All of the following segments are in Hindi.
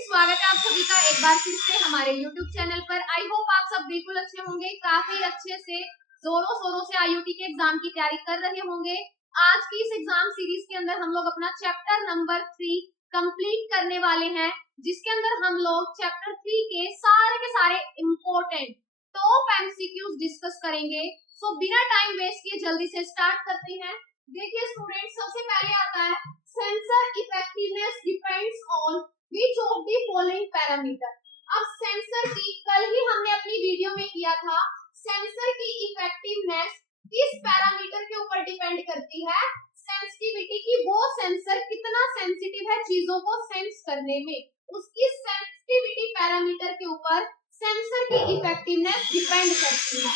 फ्रेंड्स, स्वागत है आप सभी का एक बार फिर से हमारे YouTube चैनल पर। आई होप आप सब बिल्कुल अच्छे होंगे, काफी अच्छे से जोरों शोरों से IUT के एग्जाम की तैयारी कर रहे होंगे। आज की इस एग्जाम सीरीज के अंदर हम लोग अपना चैप्टर नंबर 3 कंप्लीट करने वाले हैं, जिसके अंदर हम लोग चैप्टर 3 के सारे इम्पोर्टेंट टॉप MCQs डिस्कस करेंगे। सो बिना टाइम वेस्ट किए जल्दी से स्टार्ट करते हैं। देखिए स्टूडेंट, सबसे पहले आता है sensor effectiveness depends on which of the following parameter. अब सेंसर की कल ही हमने अपनी वीडियो में किया था, सेंसर की इफेक्टिवनेस किस पैरामीटर के ऊपर डिपेंड करती है? सेंसिटिविटी की, वो सेंसर कितना सेंसिटिव है चीजों को सेंस करने में, उसकी सेंसिटिविटी पैरामीटर के ऊपर सेंसर की इफेक्टिवनेस डिपेंड करती है।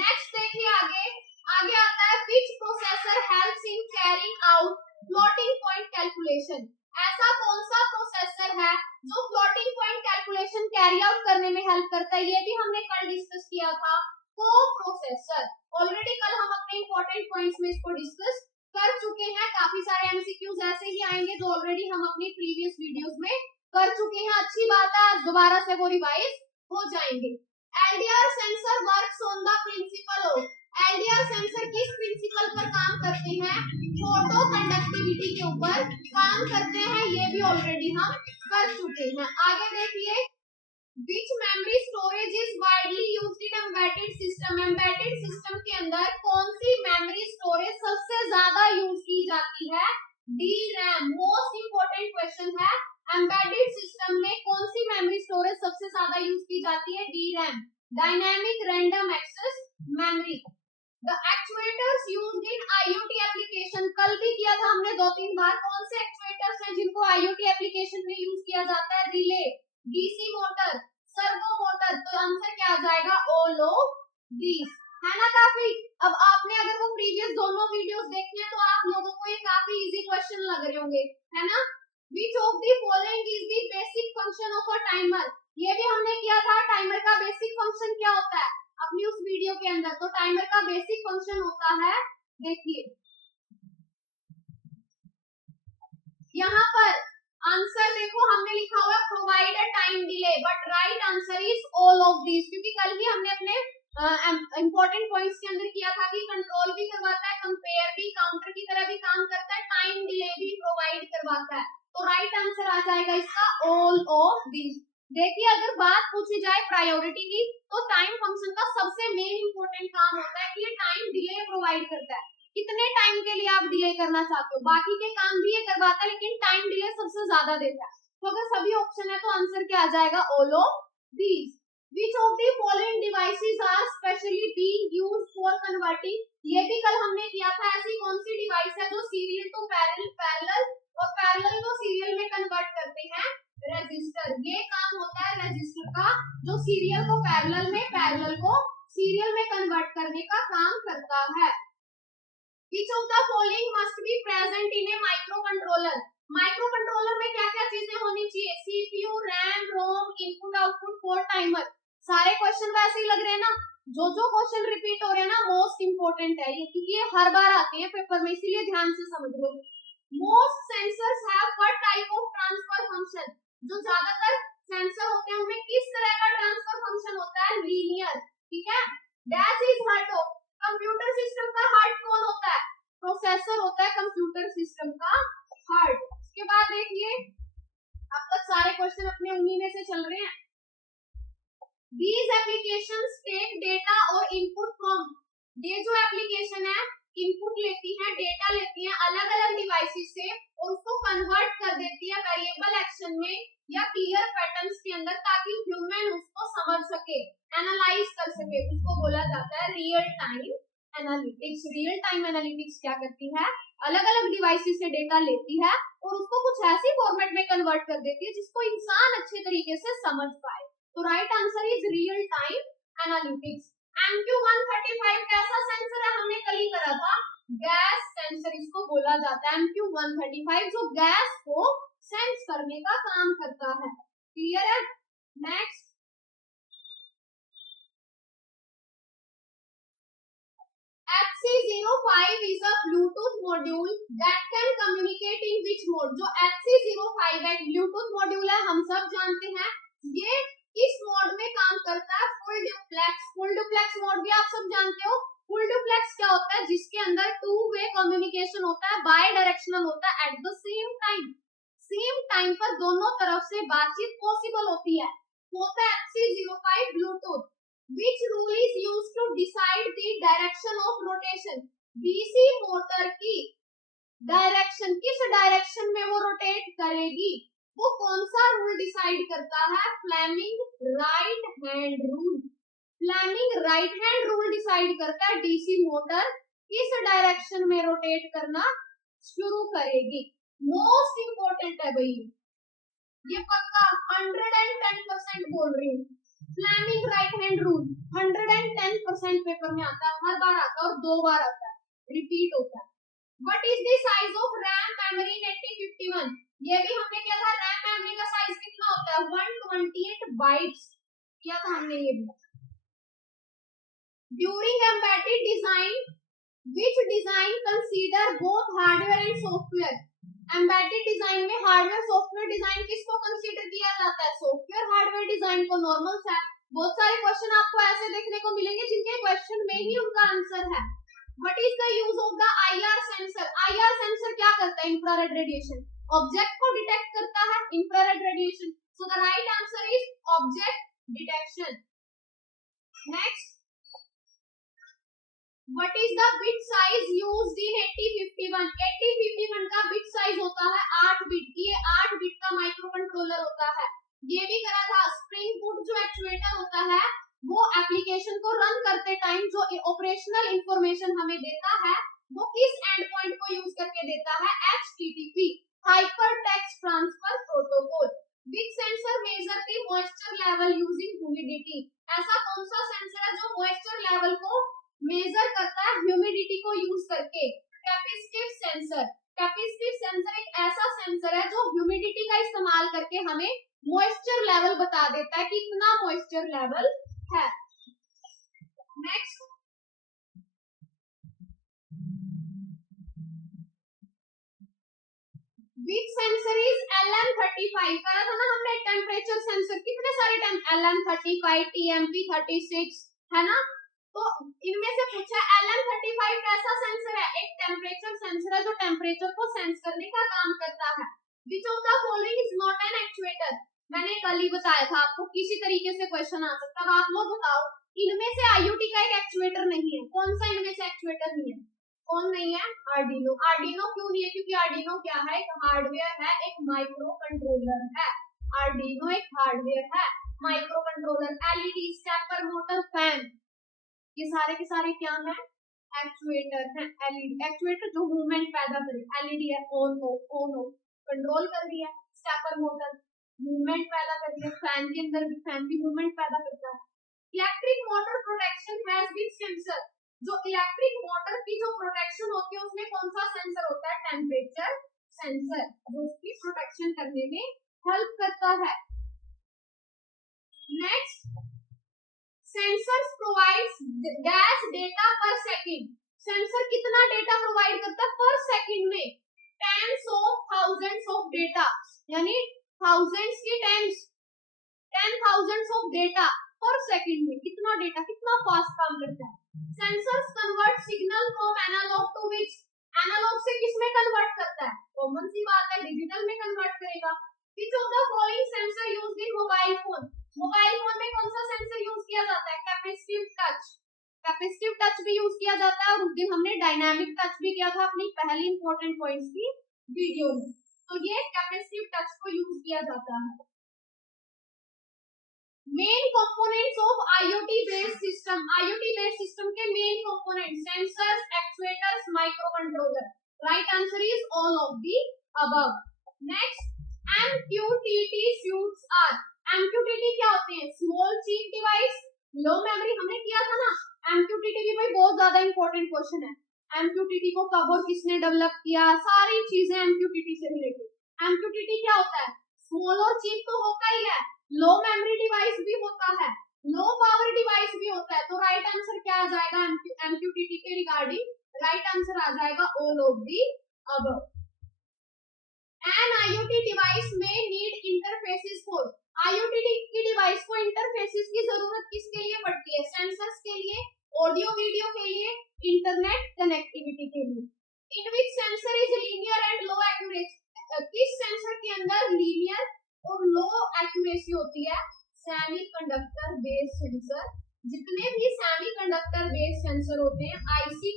नेक्स्ट देखिए आगे आता है which processor helps in carrying out floating point calculation. ऐसा कौन सा प्रोसेसर है जो floating point calculation carry out करने में हेल्प करता है? ये भी हमने कल डिस्कस किया था, कोप्रोसेसर। ऑलरेडी कल हम अपने इंपॉर्टेंट पॉइंट्स में इसको डिस्कस कर चुके हैं। काफी सारे MCQs ऐसे ही आएंगे जो ऑलरेडी हम अपनी प्रीवियस वीडियोस में कर चुके हैं। अच्छी बात है, आज दोबारा से वो रिवाइज हो जाएंगे। LDR sensor works on the principle of, LDR sensor किस प्रिंसिपल पर काम करते हैं? फोटो कंडक्टिविटी के ऊपर काम करते हैं, ये भी ऑलरेडी हम कर चुके हैं। आगे देखिए which memory storage is widely used in embedded system. Embedded system के अंदर कौन सी मेमोरी स्टोरेज सबसे ज्यादा यूज की जाती है? DRAM। मोस्ट इंपोर्टेंट क्वेश्चन है, एम्बेडेड सिस्टम में कौन सी मेमोरी स्टोरेज सबसे ज्यादा यूज की जाती है? DRAM, dynamic random access memory. The actuators used in IoT application, कल भी किया था हमने 2-3 बार। कौन से एक्चुएटर्स हैं जिनको IoT एप्लीकेशन में यूज किया जाता है? Relay, DC motor, servo motor. तो आंसर क्या आ जाएगा? ऑल ऑफ दीज, है ना। काफी, अब आपने अगर वो प्रीवियस दोनों वीडियोस देखी हैं तो आप लोगों को ये काफी इजी क्वेश्चन लग रहे होंगे, है ना। Which of the following is the basic function of a timer? ये भी हमने किया था। टाइमर का बेसिक फंक्शन क्या होता है अपनी उस वीडियो के अंदर। तो टाइमर का बेसिक फंक्शन होता है, देखिए यहाँ पर आंसर देखो हमने लिखा हुआ provide a time delay, but right answer is all of these, क्योंकि कल भी हमने अपने इंपॉर्टेंट पॉइंट्स के अंदर किया था कि कंट्रोल भी करवाता है, कंपेयर भी, काउंटर की तरह भी काम करता है, टाइम डिले भी प्रोवाइड करवाता है। तो राइट आंसर आ जाएगा इसका ऑल ऑफ दीज। देखिए अगर बात पूछी जाए प्रायोरिटी की, तो टाइम फंक्शन का सबसे मेन इंपॉर्टेंट काम होता है कि ये टाइम डिले प्रोवाइड करता है। कितने टाइम के लिए आप डिले करना चाहते हो, बाकी के काम भी ये करवाता है, लेकिन टाइम डिले सबसे ज्यादा देता है। तो अगर सभी ऑप्शन है तो आंसर क्या आ जाएगा? All of these. Which of the following devices are specially being used for converting. ये भी कल हमने किया था। ऐसी कौन सी डिवाइस है जो सीरियल टू पैरेलल, पैरेलल और पैरेलल को सीरियल में कन्वर्ट करते हैं? रजिस्टर। ये काम होता है रजिस्टर का, जो सीरियल को पैरेलल में, पैरेलल को सीरियल में कन्वर्ट करने का काम करता है। Which of the following must be present in a microcontroller? Microcontroller में क्या क्या चीजें होनी चाहिए? CPU, RAM, ROM, input output, port, timer. सारे क्वेश्चन वैसे ही लग रहे हैं ना। जो क्वेश्चन रिपीट हो रहे हैं ना, मोस्ट इंपोर्टेंट है ये, क्योंकि ये हर बार आते हैं पेपर में, इसीलिए ध्यान से समझ लो। Most sensors have what type of transfer function. जो ज्यादातर सेंसर होते हैं उनमें किस तरह का ट्रांसफर फंक्शन होता है? लीनियर, ठीक है। That is heart of, computer system का हार्ट कौन होता है? प्रोसेसर होता है कंप्यूटर सिस्टम का हार्ट। उसके बाद देखिए अब तक सारे क्वेश्चन अपने उन्हीं में से चल रहे हैं। These applications take data और input from, ये जो एप्लीकेशन है इनपुट लेती है, डेटा लेती है अलग अलग डिवाइसेस से और उसको कन्वर्ट कर देती है वेरिएबल एक्शन में या क्लियर पैटर्न्स के अंदर, ताकि ह्यूमन उसको समझ सके, एनालाइज कर सके। उसको बोला जाता है real time analytics. Real time analytics क्या करती है? अलग अलग डिवाइसेस से डेटा लेती है और उसको कुछ ऐसी फॉर्मेट में कन्वर्ट कर देती है जिसको इंसान अच्छे तरीके से समझ पाए। तो right answer is real time analytics. MQ135 कैसा सेंसर है? हमने कल ही करा था, गैस सेंसर इसको बोला जाता है। MQ135 जो गैस को सेंस करने का काम करता है। क्लियर है? Next HC05 is a Bluetooth module that can communicate in which mode? जो HC05 है ब्लूटूथ मॉड्यूल है, हम सब जानते हैं। ये किस मोड में काम करता है? Full duplex. Full duplex mode भी आप सब जानते हो। फुल डुप्लेक्स क्या होता है? जिसके अंदर टू वे कम्युनिकेशन होता है, बाय डायरेक्शनल होता है, एट द सेम टाइम पर दोनों तरफ से बातचीत पॉसिबल होती है। होता है HC05 Bluetooth. Which rule is used to decide the direction of rotation? DC motor की डायरेक्शन, किस डायरेक्शन में वो रोटेट करेगी, वो कौन सा रूल डिसाइड करता है? Fleming right hand rule. Fleming right hand rule decide करता है डीसी मोटर किस डायरेक्शन में रोटेट करना शुरू करेगी। मोस्ट इंपोर्टेंट है भाई ये, पक्का 110% बोल रही हूँ। Fleming right hand rule 110% paper में आता है, हर बार आता है और 2 बार आता है, रिपीट होता है। What is the size of RAM memory in 8051? ये भी हमने किया था। RAM मेमोरी का साइज कितना होता है? 128 बाइट्स किया था हमने ये भी। During embedded design, which design consider both hardware and software? Embedded design में हार्डवेयर सॉफ्टवेयर डिजाइन किसको कंसीडर किया जाता है? सॉफ्टवेयर हार्डवेयर डिजाइन को। नॉर्मल सा बहुत सारे क्वेश्चन आपको ऐसे देखने को मिलेंगे जिनके क्वेश्चन में ही उनका आंसर है। What is the use of the IR sensor? IR sensor क्या करता है? इंफ्रारेड रेडिएशन, ऑब्जेक्ट को डिटेक्ट करता है, infrared radiation. So the right answer is object detection. Next, What is the bit size used in 8051? 8051 का बिट साइज होता है 8 बिट। ये 8 बिट का माइक्रो कंट्रोलर होता है। ये भी करा था। स्प्रिंग फुट जो एक्चुएटर होता है वो एप्लीकेशन को रन करते टाइम जो ऑपरेशनल इंफॉर्मेशन हमें देता है वो किस एंड पॉइंट को यूज करके देता है? HTTP, hyper text transfer protocol. Which sensor measure the moisture level using humidity? ऐसा कौन सा सेंसर है जो मॉइस्चर लेवल को मेजर करता है ह्यूमिडिटी को यूज करके? Capacitive sensor. कैपेसिटिव सेंसर एक ऐसा सेंसर है जो ह्यूमिडिटी का इस्तेमाल करके हमें मॉइस्चर लेवल बता देता है कि कितना मॉइस्चर लेवल है। Next, which sensor is LM35? करा था ना हमने टेम्परेचर सेंसर, कितने सारे LM35, TMP36 है ना। तो इनमें से पूछा LM35 कैसा सेंसर है? एक टेम्परेचर सेंसर है जो टेम्परेचर को सेंस करने का काम करता है। Which of the following is not an actuator? मैंने कल ही बताया था आपको, किसी तरीके से क्वेश्चन आ सकता है। आप लोग बताओ इनमें से आईओटी का एक एक्चुएटर नहीं है, कौन सा इनमें से एक्चुएटर नहीं है? कौन नहीं है? आर्डिनो। आर्डिनो क्यों नहीं है? क्योंकि आर्डिनो क्या है? एक हार्डवेयर है, एक माइक्रो कंट्रोलर है। आर्डिनो एक हार्डवेयर है, micro controller. LED, stepper motor, fan, ये सारे के सारे क्या है? एक्चुएटर है। एलईडी एक्चुएटर जो मूवमेंट पैदा करे। एलईडी है, ऑन ऑफ कंट्रोल कर रही है। स्टेपर मोटर मूवमेंट पैदा कर रही है। फैन के अंदर भी फैन भी मूवमेंट पैदा करता है। Electric motor protection has been sensor. जो इलेक्ट्रिक मोटर की जो प्रोटेक्शन होती है उसमें कौन सा सेंसर होता है? टेम्परेचर सेंसर, जो उसकी प्रोटेक्शन करने में हेल्प करता है। Next, sensors provides dash data per second. Sensor कितना डेटा प्रोवाइड करता है पर सेकंड में? Tens of thousands of data, यानी थाउजेंड्स की tens, 10,000 of data per second में। कितना डेटा, कितना फास्ट काम करता है। Sensors convert signal from analog to which? Analog से किस में कन्वर्ट करता है? कॉमन सी बात है, डिजिटल में कन्वर्ट करेगा। विच of the following sensor used in mobile phone? Mobile phone में कौन सा सेंसर यूज किया जाता है? Capacitive touch. कैपेसिटिव टच भी यूज किया जाता है और उस दिन हमने डायनामिक टच भी किया था अपनी पहली इंपॉर्टेंट पॉइंट्स की वीडियो में। तो ये कैपेसिटिव टच को यूज किया जाता है। Main components of IoT based system. IoT based system के main component sensors, actuators, micro controller. Right answer is all of the above. Next, MQTT suits are. MQTT क्या होते हैं? Small chip device, low memory. हमने किया था ना एमक्यूटीटी भी भाई बहुत ज्यादा इंपॉर्टेंट क्वेश्चन है। एमक्यूटीटी को कब और किसने डेवलप किया, सारी चीजें एमक्यूटीटी से रिलेटेड। एमक्यूटीटी क्या होता है? स्मॉल और चिप तो होता ही है, लो मेमोरी डिवाइस भी होता है, लो पावर डिवाइस भी होता है। तो राइट आंसर क्या आ जाएगा एमक्यूटीटी के रिगार्डिंग? राइट आंसर आ जाएगा all of the above. An IoT device may need interfaces accuracy होती है सेमीकंडक्टर बेस्ड सेंसर। जितने भी सेमीकंडक्टर बेस्ड सेंसर होते हैं, आईसी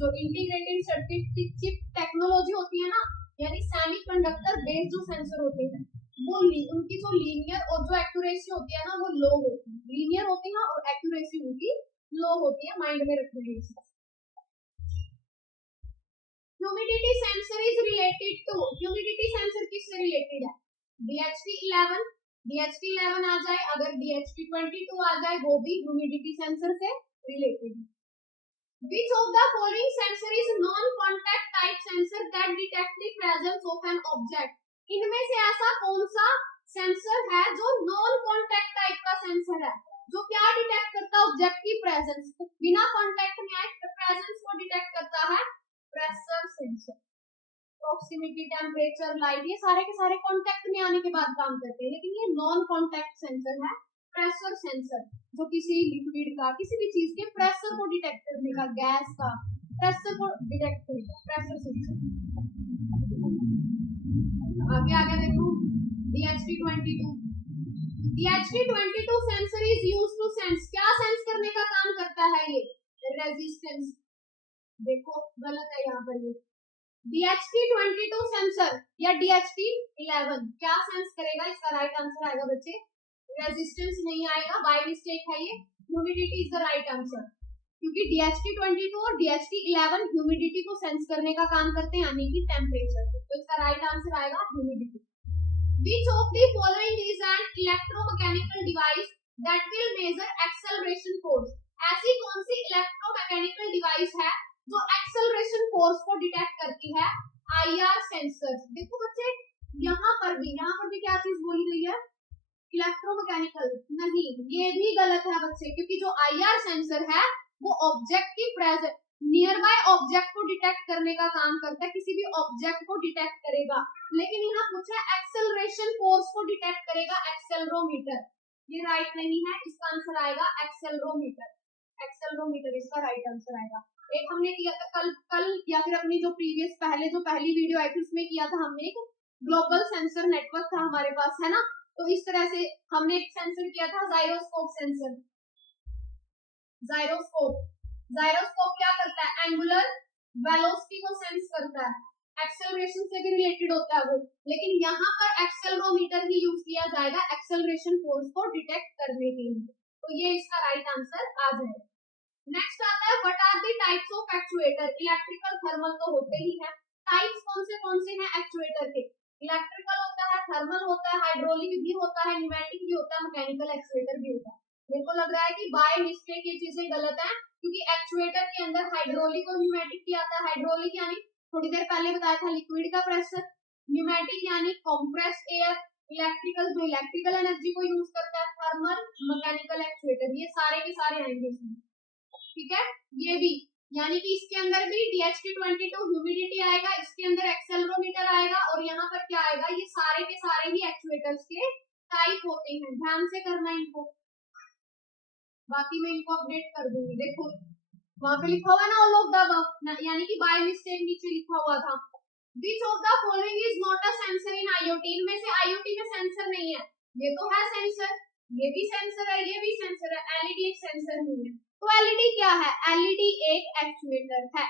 जो इंटीग्रेटेड सर्किट चिप टेक्नोलॉजी होती है ना, यानी सेमीकंडक्टर बेस्ड जो सेंसर होते हैं वो उनकी जो लीनियर और जो एक्यूरेसी होती है ना वो लो होती है, लीनियर होती है और एक्यूरेसी उनकी लो होती है, माइंड में रखना है। Humidity sensor is related to, humidity sensor किससे रिलेटेड है? DHT11, DHT11 आ जाए, अगर DHT22 आ जाए वो भी ह्यूमिडिटी सेंसर से रिलेटेड है। Which of the following sensor is non-contact type sensor that detect the presence of an object? इनमें से ऐसा कौन सा सेंसर है जो नॉन कॉन्टैक्ट टाइप का सेंसर है, जो क्या डिटेक्ट करता है? ऑब्जेक्ट की प्रेजेंस, बिना कॉन्टैक्ट में आए प्रेजेंस को डिटेक्ट करता है pressure sensor. Proximity, temperature, light, ये सारे के सारे कांटेक्ट में आने के बाद काम करते हैं, लेकिन ये नॉन कांटेक्ट सेंसर है प्रेशर सेंसर, जो किसी लिक्विड का, किसी भी चीज के प्रेशर को डिटेक्ट करने का, गैस का प्रेशर को डिटेक्ट करने का प्रेशर सेंसर। आगे आगे देखो DHT22, DHT22 sensor is used to sense, क्या सेंस करने का काम करता है ये? रेजिस्टेंस। देखो गलत है यहाँ पर, ये DHT22 सेंसर या DHT11 क्या सेंस करेगा? इसका राइट आंसर आएगा बच्चे रेजिस्टेंस नहीं आएगा, बाय मिस्टेक है ये, humidity is the right answer, क्योंकि DHT22 और DHT11 ह्यूमिडिटी को सेंस करने का काम करते हैं, यानी कि टेम्परेचर। तो इसका राइट आंसर आएगा humidity. Which of the following is an electromechanical device that will measure acceleration force? ऐसी कौन सी इलेक्ट्रोमैकेनिकल डिवाइस है जो एक्सेलरेशन फोर्स को डिटेक्ट करती है? IR sensor. देखो बच्चे यहाँ पर भी क्या चीज बोली गई है? इलेक्ट्रोमैकेनिकल नहीं, ये भी गलत है बच्चे, क्योंकि जो IR सेंसर है वो ऑब्जेक्ट की प्रेजेंस, नियर बाय ऑब्जेक्ट को डिटेक्ट करने का काम करता है, किसी भी ऑब्जेक्ट को डिटेक्ट करेगा, लेकिन यहाँ पूछा एक्सेलरेशन फोर्स को डिटेक्ट करेगा एक्सेलरोमीटर। ये राइट नहीं है, इसका आंसर आएगा एक्सेलरोमीटर, एक्सेलरोमीटर इसका राइट आंसर आएगा। एक हमने किया था कल या फिर अपनी जो प्रीवियस जो पहली वीडियो आई थी उसमें किया था हमने, एक ग्लोबल सेंसर नेटवर्क था हमारे पास, है ना, तो इस तरह से हमने एक सेंसर किया था जाइरोस्कोप सेंसर। जाइरोस्कोप क्या करता है? एंगुलर वेलोसिटी को सेंस करता है, एक्सेलरेशन से भी रिलेटेड होता है वो, लेकिन यहाँ पर एक्सेलरोमीटर ही यूज किया जाएगा एक्सेलरेशन फोर्स को डिटेक्ट करने के लिए, तो ये इसका राइट आंसर आ जाएगा। नेक्स्ट आता है what are the types of actuator? Electrical thermal तो होते ही है, टाइप्स कौन से हैं एक्चुएटर के? इलेक्ट्रिकल होता है, थर्मल होता है, हाइड्रोलिक भी होता है, न्यूमेटिक भी होता है, मैकेनिकल एक्चुएटर भी होता है। मेरे को लग रहा है कि बाय मिस्टेक ये चीजें गलत है, क्योंकि एक्चुएटर के अंदर हाइड्रोलिक और न्यूमेटिक भी आता है। हाइड्रोलिक यानी थोड़ी देर पहले बताया था लिक्विड का प्रेशर, न्यूमेटिक यानी कंप्रेस्ड एयर, इलेक्ट्रिकल जो इलेक्ट्रिकल एनर्जी को यूज करता है, थर्मल, मैकेनिकल एक्चुएटर, ये सारे के सारे आएंगे इसमें, ठीक है। ये भी यानी कि इसके अंदर भी DHT22 ह्यूमिडिटी आएगा, इसके अंदर एक्सेलरोमीटर आएगा, और यहाँ पर क्या आएगा? ये सारे के सारे ही एक्चुएटर्स के टाइप होते हैं, ध्यान से करना इनको, बाकी मैं इनको अपडेट कर दूंगी। देखो वहां पे लिखा हुआ है ना ऑल ऑफ द अबव, यानी कि बाय मिस्टेक नीचे लिखा हुआ था। Which of the following is not a sensor in IoT? इनमें से IoT में सेंसर नहीं है, ये तो है सेंसर, ये भी सेंसर है, ये भी सेंसर है, LED एक सेंसर नहीं है। तो LED क्या है? LED एक एक्चुएटर है,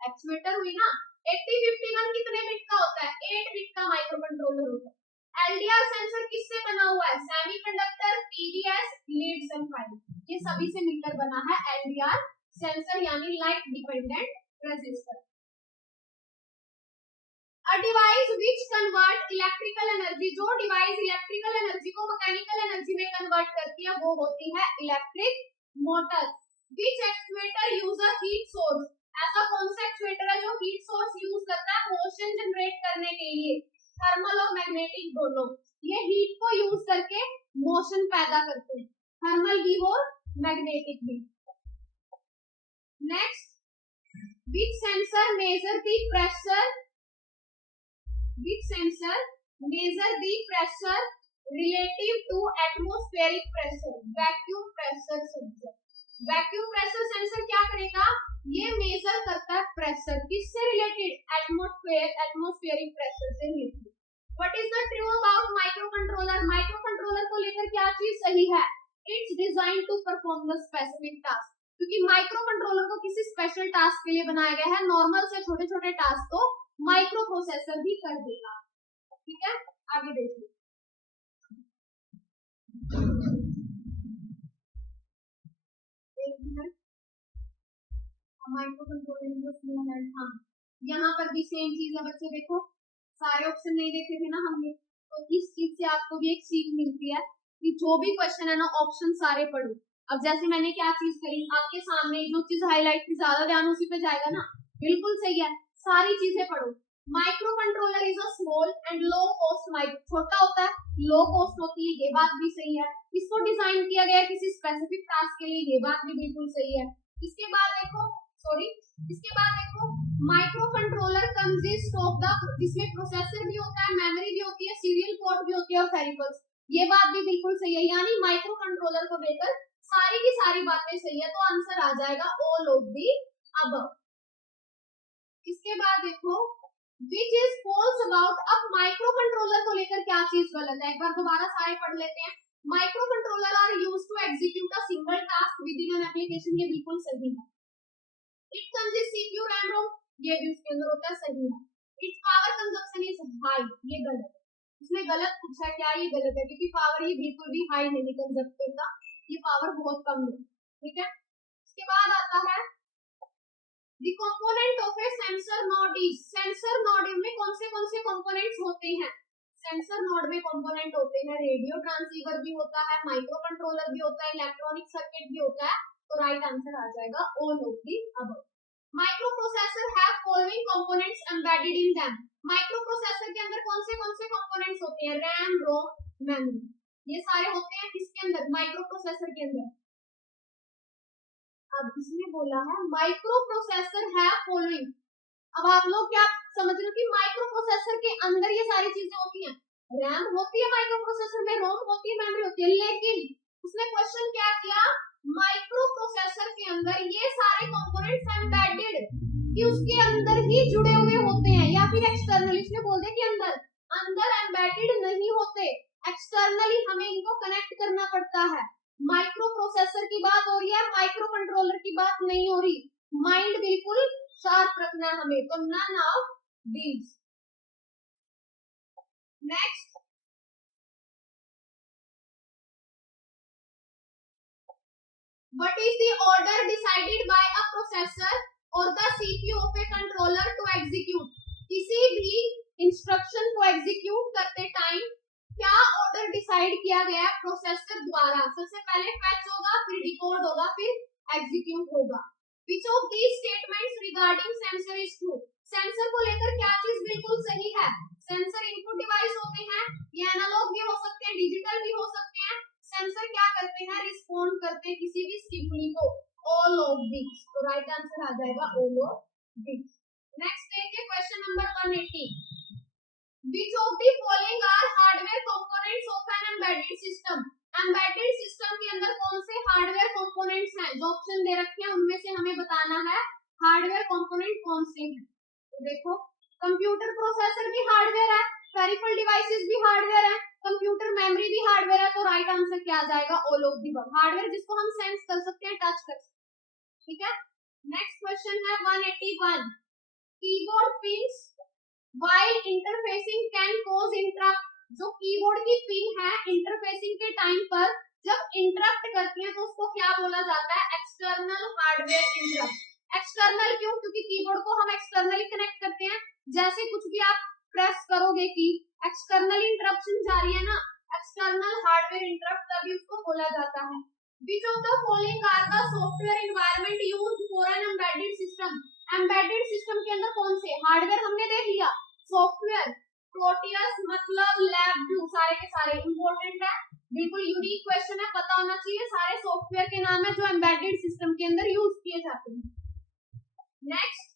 एक्चुएटर हुई ना। 8051 कितने बिट का होता है? 8 बिट का माइक्रो कंट्रोलर होता है। LDR सेंसर किससे बना हुआ है? Semiconductor, PVS, leads and file, ये सभी से मिलकर बना है LDR सेंसर, यानी light dependent resistor. A device which convert electrical energy, जो डिवाइस इलेक्ट्रिकल एनर्जी को मैकेनिकल एनर्जी में कन्वर्ट करती है वो होती है electric motor. Which actuator use a heat source? ऐसा कौन सा एक्चुएटर है जो हीट सोर्स यूज करता है मोशन जनरेट करने के लिए? थर्मल और मैग्नेटिक दोनों, ये हीट को यूज करके मोशन पैदा करते हैं, थर्मल भी और मैग्नेटिक भी। Next, which sensor measure the pressure? Which sensor measure the pressure relative to atmospheric pressure? Vacuum pressure sensor। Vacuum pressure sensor क्या करेगा? ये मेजर करता है प्रेशर, किससे रिलेटेड? एटमॉस्फेरिक प्रेशर से related. What is the true about micro controller? Micro controller सही है। It's design to perform the specific task, क्योंकि माइक्रो कंट्रोलर को किसी स्पेशल टास्क के लिए बनाया गया है। नॉर्मल से छोटे छोटे टास्क को माइक्रो प्रोसेसर भी कर देगा। ठीक है, आगे देखिए। माइक्रो कंट्रोलर, हाँ यहाँ पर भी सेम चीज है बच्चे। देखो सारे ऑप्शन नहीं देखे थे ना हमने, तो इस चीज से आपको भी एक सीख मिलती है कि जो भी क्वेश्चन है ना ऑप्शन सारे पढ़ो। अब जैसे मैंने क्या चीज करी, आपके सामने जो चीज हाईलाइट थी ज्यादा ध्यान उसी पे जाएगा ना, बिल्कुल सही है, सारी चीजें पढ़ो। Micro controller is a small and low cost micro, छोटा होता है, लो कॉस्ट होती है, ये बात भी सही है। इसको डिजाइन किया गया है किसी स्पेसिफिक टास्क के लिए, ये बात भी बिल्कुल सही है। इसके बाद देखो micro controller consist of the, जिसमें प्रोसेसर भी होता है, मेमोरी भी होती है, सीरियल पोर्ट भी होती है और पेरिफेरल्स, ये बात भी बिल्कुल सही है। यानी माइक्रो कंट्रोलर को लेकर सारी की सारी बातें सही है, तो आंसर आ जाएगा ऑल ऑफ दी अबव। इसके बाद देखो विच इज फॉल्स अबाउट, अब माइक्रो कंट्रोलर को लेकर क्या चीज गलत है, एक बार दोबारा सारे पढ़ लेते हैं। Micro controller are used to execute a single task within an application, ये बिल्कुल सही है। It consist CPU RAM ROM, ये भी उसके अंदर होता है, सही है। It's power consumption is high, ये गलत है, इसमें गलत पूछा क्या, ये गलत है, क्योंकि पावर ये बिल्कुल भी हाई नहीं कंजप्ट करता, ये पावर बहुत कम है। ठीक है, इसके बाद आता है the component of A sensor node is, sensor node में कौन से कंपोनेंट्स होते हैं, सेंसर नोड में कंपोनेंट होते हैं, रेडियो ट्रांसीवर भी होता है, माइक्रो कंट्रोलर भी होता है, इलेक्ट्रॉनिक सर्किट भी होता है, तो राइट आंसर आ जाएगा all of the above. Micro processor have following components embedded in them, micro processor के अंदर कौन से कंपोनेंट्स होते हैं, रैम, रोम, मेमोरी, ये सारे होते हैं किसके अंदर, माइक्रो प्रोसेसर के अंदर। अब इसमें बोला है माइक्रो प्रोसेसर है फॉलोइंग, अब आप लोग क्या समझ रहे हो कि माइक्रो प्रोसेसर के अंदर ये सारी चीजें होती हैं, रैम होती है माइक्रो प्रोसेसर में, रोम होती है, मेमोरी होती है, लेकिन उसने क्वेश्चन क्या किया, माइक्रो प्रोसेसर के अंदर ये सारे कंपोनेंट्स एम्बेडेड, कि उसके अंदर ही जुड़े हुए होते हैं, या फिर एक्सटर्नली, इसने बोल दिया कि अंदर एम्बेडेड नहीं होते, एक्सटर्नली हमें इनको कनेक्ट करना पड़ता है। माइक्रो प्रोसेसर की बात हो रही है, माइक्रो कंट्रोलर की बात नहीं हो रही, माइंड बिल्कुल शार्प रखना है हमें, तो none of these. Next, what is the order decided by a processor और the CPU of a controller to execute, किसी भी इंस्ट्रक्शन को एग्जीक्यूट करते टाइम क्या ऑर्डर डिसाइड किया गया प्रोसेसर द्वारा, सबसे पहले फेच होगा, फिर डिकोड होगा, फिर एग्जीक्यूट होगा। Which of these statements regarding sensor is true, sensor को लेकर क्या चीज बिल्कुल सही है, सेंसर इनपुट डिवाइस होते हैं, ये एनालॉग भी हो सकते हैं, डिजिटल भी हो सकते हैं, सेंसर क्या करते हैं, रिस्पॉन्ड करते हैं किसी भी स्टिमुली को, ऑल ऑफ दिस, तो राइट आंसर आ जाएगा ऑल ऑफ दिस। नेक्स्ट देखिए question number 180, Which of the following are hardware components of an embedded system, embedded system के अंदर कौन से हार्डवेयर कंपोनेंट्स हैं, जो ऑप्शन दे रखे हैं उनमें से हमें बताना है हार्डवेयर कंपोनेंट कौन से हैं। तो देखो कंप्यूटर प्रोसेसर भी हार्डवेयर है, पेरिफेरल डिवाइसेस भी हार्डवेयर है, कंप्यूटर मेमोरी भी हार्डवेयर है, तो राइट आंसर क्या आ जाएगा all of the above, hardware जिसको हम सेंस कर सकते हैं, टच कर सकते हैं। ठीक है, नेक्स्ट क्वेश्चन है 181, keyboard pins while interfacing can cause interrupt, जो कीबोर्ड की पिन है इंटरफेसिंग के टाइम पर जब इंटरप्ट करती है तो उसको क्या बोला जाता है, एक्सटर्नल हार्डवेयर इंटरप्ट। एक्सटर्नल क्यों, क्योंकि कीबोर्ड को हम एक्सटर्नली कनेक्ट करते हैं, जैसे कुछ भी आप प्रेस करोगे की एक्सटर्नल इंटरप्शन जा रही है ना, एक्सटर्नल हार्डवेयर इंटरप्ट, तभी उसको बोला जाता है। Which of the following are the software environment used for an embedded system, embedded system के अंदर कौन से हार्डवेयर हमने देख लिया, सॉफ्टवेयर, प्रोटियस, मतलब लैब, सारे के सारे इंपॉर्टेंट है, बिल्कुल यूनिक क्वेश्चन है, पता होना चाहिए, सारे सॉफ्टवेयर के नाम है जो एम्बेडेड सिस्टम के अंदर यूज किए जाते हैं। Next,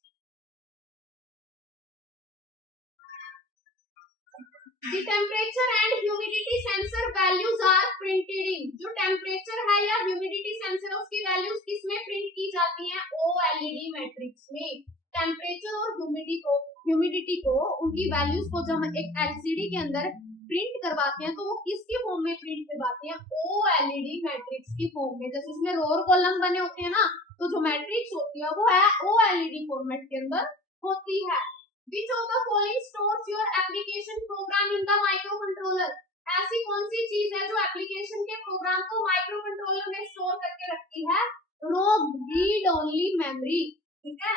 The temperature and humidity sensor values are printed in, जो टेम्परेचर है या ह्यूमिडिटी सेंसर है उसकी वैल्यूज किसमें प्रिंट की जाती हैं, OLED मैट्रिक्स में। टेम्परेचर और ह्यूमिडिटी को उनकी वैल्यूज को जब एक LCD के अंदर प्रिंट करवाते हैं तो वो किसकी फॉर्म में प्रिंट करवाते हैं? OLED मैट्रिक्स की फॉर्म में। जैसे इसमें रो और कॉलम बने होते हैं ना, तो जो मैट्रिक्स होती है वो है OLED फॉर्मेट के अंदर होती है। Which of the following stores your application program in the microcontroller? ऐसी कौन सी चीज है जो एप्लीकेशन के प्रोग्राम को माइक्रो कंट्रोलर में स्टोर करके रखती है? रोम, रीड ओनली मेमोरी। ठीक है,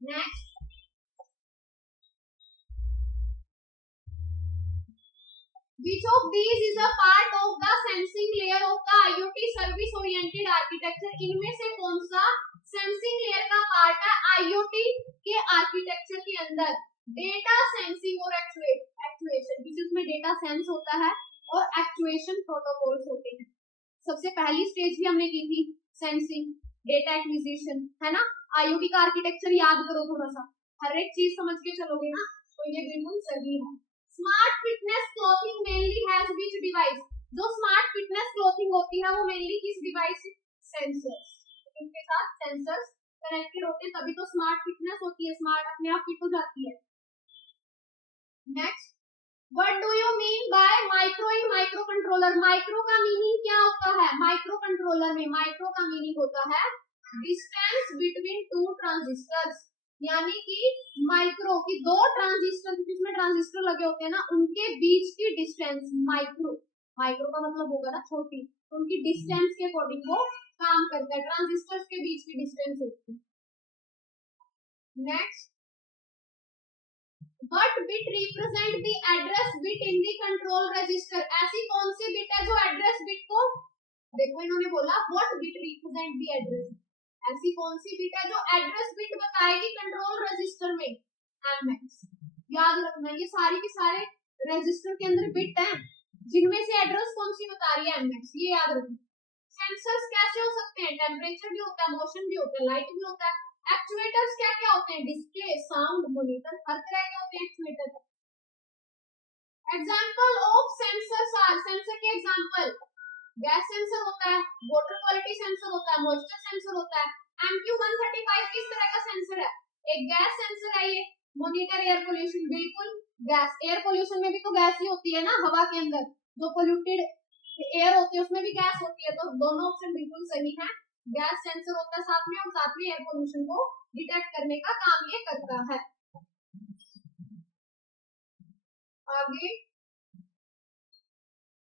next, which of these is a part of the sensing layer of the IoT service oriented architecture? इनमें से कौन सा सेंसिंग लेयर का पार्ट है IoT के आर्किटेक्चर के अंदर? डेटा सेंसिंग और एक्चुएशन, जिसमें डेटा सेंस होता है और एक्चुएशन प्रोटोकॉल्स होते हैं। सबसे पहली स्टेज भी हमने की थी सेंसिंग, डेटा एक्विजिशन, है ना। IoT का आर्किटेक्चर याद करो थोड़ा सा, हर एक चीज समझ के चलोगे ना तो ये बिल्कुल सही है। Smart fitness clothing mainly has which device? जो स्मार्ट फिटनेस क्लॉथिंग होती है वो मेनली किस डिवाइस? सेंसर्स। इनके साथ सेंसर्स कनेक्टेड होते हैं, तभी तो स्मार्ट फिटनेस होती है, स्मार्ट अपने आप फिट हो जाती है। Next, what do you mean by micro in micro controller? Micro का मीनिंग क्या होता है? माइक्रो कंट्रोलर में माइक्रो का मीनिंग होता है डिस्टेंस बिटवीन टू ट्रांजिस्टर्स, यानी कि माइक्रो की दो ट्रांजिस्टर, जिसमें ट्रांजिस्टर लगे होते हैं ना, उनके बीच की डिस्टेंस माइक्रो। माइक्रो का मतलब होगा ना छोटी, तो उनकी डिस्टेंस के अकॉर्डिंग वो काम करता है, ट्रांजिस्टर्स के बीच की डिस्टेंस होती है। Next, what bit represent the address bit in the control register? ऐसी कौन सी बिट है जो एड्रेस बिट को, देखो इन्होंने बोला what bit represent the address, ऐसी कौन सी बिट है जो एड्रेस बिट बताएगी कंट्रोल रजिस्टर में? एमएक्स। याद रखना ये सारी के सारे रजिस्टर के अंदर बिट हैं, जिनमें से एड्रेस कौन सी बता रही है? एमएक्स, ये याद रखना। सेंसर्स कैसे हो सकते हैं? टेम्परेचर भी होता है, मोशन भी होता है, लाइट भी होता है। एक्चुएटर्स क्या क्या होते हैं? डिस्प्ले, साउंड, मॉनिटर, हर तरह के होते हैं actuator. Example of sensors are, sensor के एग्जांपल, गैस सेंसर होता है, वाटर क्वालिटी सेंसर होता है, मॉइस्चर सेंसर होता है। MQ135 किस तरह का सेंसर है? एक गैस सेंसर है ये। मॉनिटर एयर पोल्यूशन, बिल्कुल गैस, एयर पोल्यूशन में भी तो गैस ही होती है ना, हवा के अंदर जो पोल्यूटेड एयर होती है उसमें भी गैस होती है, तो दोनों ऑप्शन बिल्कुल सही है। गैस सेंसर होता है साथ में, और साथ में एयर पोल्यूशन को डिटेक्ट करने का काम ये करता है। आगे,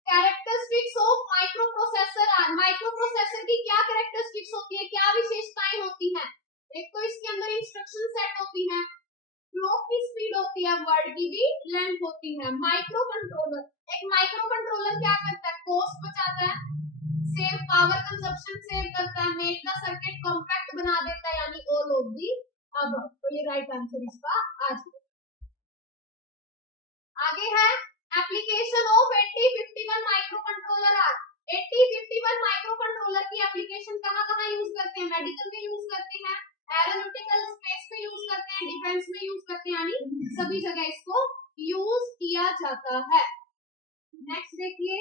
characteristics of microprocessor are, microprocessor की क्या कैरेक्टरिस्टिक्स होती है, क्या विशेषताएं होती हैं? एक तो इसके अंदर इंस्ट्रक्शन सेट होती है, क्लॉक की स्पीड होती है, वर्ड की भी लेंथ होती है। माइक्रो कंट्रोलर, एक माइक्रो कंट्रोलर क्या करता है? कॉस्ट बचाता है, सेव पावर कंजप्शन सेव करता है, मेक द सर्किट कॉम्पैक्ट बना देता है, यानी ऑल ऑफ दी अब। तो ये राइट आंसर इसका आज। आगे है application of 8051 micro controller are. 8051 micro controller की एप्लीकेशन कहाँ-कहाँ यूज करते हैं? मेडिकल में यूज करते हैं, एरोनॉटिकल स्पेस में यूज करते हैं, डिफेंस में यूज करते हैं, यानी सभी जगह इसको यूज किया जाता है। नेक्स्ट देखिए,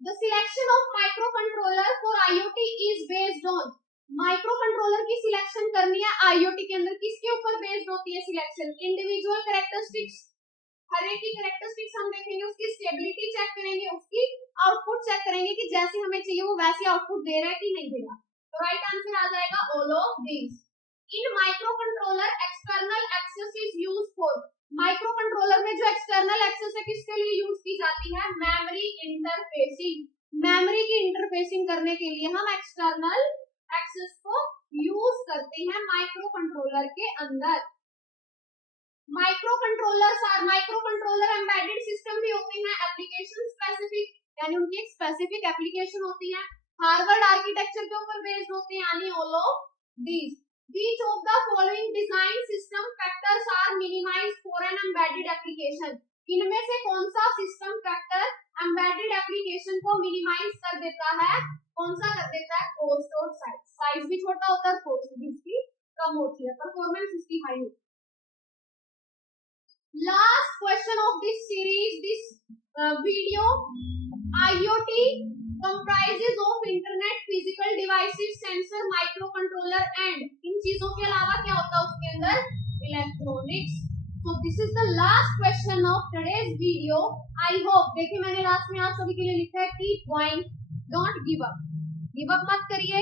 the selection of micro controller for IoT is based on, micro controller की सिलेक्शन करनी है IoT के अंदर, किसके ऊपर बेस्ड होती है सिलेक्शन? इंडिविजुअल कैरेक्टरिस्टिक्स, हर एक की कैरेक्टरिस्टिक्स हम देखेंगे, उसकी स्टेबिलिटी चेक करेंगे, उसकी आउटपुट चेक करेंगे कि जैसी हमें चाहिए वो वैसी आउटपुट दे रहा है कि नहीं दे रहा। तो राइट आंसर आ जाएगा all of these. In micro controller external access is used for, micro controller में जो एक्सटर्नल एक्सेस है किसके लिए यूज की जाती है? मेमोरी इंटरफेसिंग, मेमोरी की इंटरफेसिंग करने के लिए हम एक्सटर्नल एक्सेस को यूज करते हैं माइक्रो कंट्रोलर के अंदर। Micro controllers are, micro controller embedded system भी होते हैं, एप्लीकेशन स्पेसिफिक, यानी उनकी एक स्पेसिफिक एप्लीकेशन होती है, हार्वर्ड आर्किटेक्चर के ऊपर बेस्ड होते हैं, यानी all of these. Which of the following design system factors are minimized for an embedded application? इनमें से कौन सा सिस्टम फैक्टर एम्बेडेड एप्लीकेशन को मिनिमाइज कर देता है? कौन सा कर देता है? कॉस्ट और साइज, साइज भी छोटा होता है, कॉस्ट भी उसकी कम होती है, परफॉर्मेंस उसकी हाई होती है। Last question of this series, this video, IoT comprises of internet, physical devices, sensor, microcontroller and इन चीजों के अलावा क्या होता है उसके अंदर? Electronics. So this is the last question of today's video. I hope, देखिए मैंने लास्ट में आप सभी के लिए लिखा है keep going, don't give up. Give up मत करिए,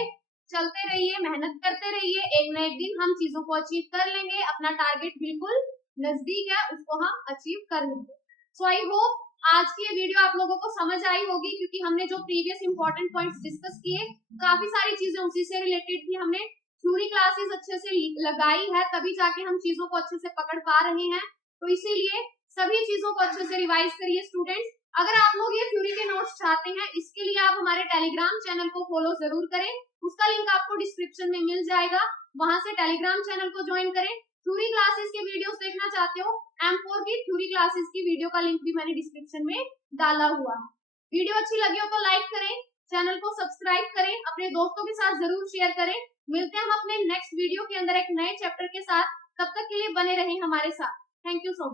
चलते रहिए, मेहनत करते रहिए, एक न एक दिन हम चीजों को अचीव कर लेंगे. अपना टारगेट बिल्कुल नजदीक है, उसको हम अचीव कर लेंगे. सो आई होप आज की ये वीडियो आप लोगों को समझ आई होगी, क्योंकि हमने जो प्रीवियस इंपॉर्टेंट पॉइंट्स डिस्कस किए, काफी सारी चीजें उसी से रिलेटेड थी. हमने थ्योरी क्लासेस अच्छे से लगाई है, तभी जाके हम चीजों को अच्छे से पकड़ पा रहे हैं. तो इसीलिए सभी चीजों को अच्छे से रिवाइज करिए स्टूडेंट्स. अगर आप लोग ये थ्योरी के नोट्स चाहते हैं, इसके लिए आप हमारे टेलीग्राम चैनल को फॉलो जरूर करें. उसका लिंक आपको डिस्क्रिप्शन में मिल जाएगा, वहां से टेलीग्राम चैनल को ज्वाइन करें. थ्योरी क्लासेस के वीडियोस देखना चाहते हो, M4 की थ्योरी क्लासेस की वीडियो का लिंक भी मैंने डिस्क्रिप्शन में डाला हुआ है. वीडियो अच्छी लगी हो तो लाइक करें, चैनल को सब्सक्राइब करें, अपने दोस्तों के साथ जरूर शेयर करें. मिलते हैं हम अपने नेक्स्ट वीडियो के अंदर एक नए चैप्टर के साथ. तब तक के लिए बने रहें हमारे साथ. Thank you so much.